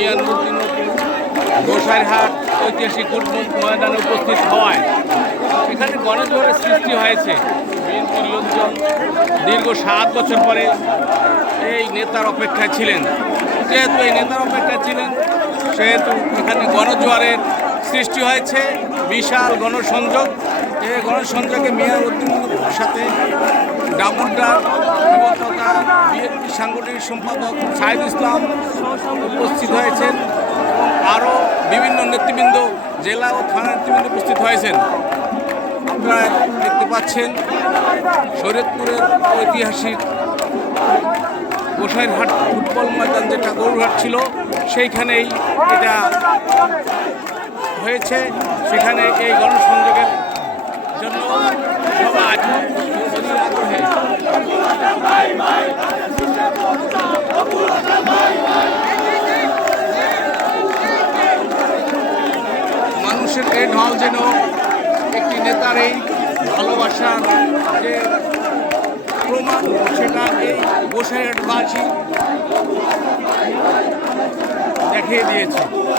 মিয়া নুরুদ্দিন গোসাইরহাট ঐতিহাসিক ময়দানে উপস্থিত হওয়ায় এখানে গণজোয়ারের সৃষ্টি হয়েছে। বিএনপির লোকজন দীর্ঘ 7 বছর পরে এই নেতার অপেক্ষায় ছিলেন। যেহেতু এই নেতার অপেক্ষায় ছিলেন সেহেতু এখানে গণজোয়ারের সৃষ্টি হয়েছে, বিশাল গণসংযোগ। এই গণসংযোগে মিয়া উদ্দিনের সাথে ডাবুড্ডার এবং তথা বিএনপি সাংগঠনিক সম্পাদক সাইদ ইসলাম উপস্থিত হয়েছেন এবং আরও বিভিন্ন নেতৃবৃন্দ, জেলা ও থানা নেতৃবৃন্দ উপস্থিত হয়েছেন। আপনারা দেখতে পাচ্ছেন শরীয়তপুরের ঐতিহাসিক গোসাইরহাট ফুটবল ময়দান, যেটা গরুরহাট ছিল, সেইখানেই এটা হয়েছে। সেখানে এই গণসংযোগের জন্য সবাই আগ্রহে মানুষের এই ঢল যেন একটি নেতার এই ভালোবাসার যে প্রমাণ, সেটা এই গোসাইরহাটবাসী দেখিয়ে দিয়েছে।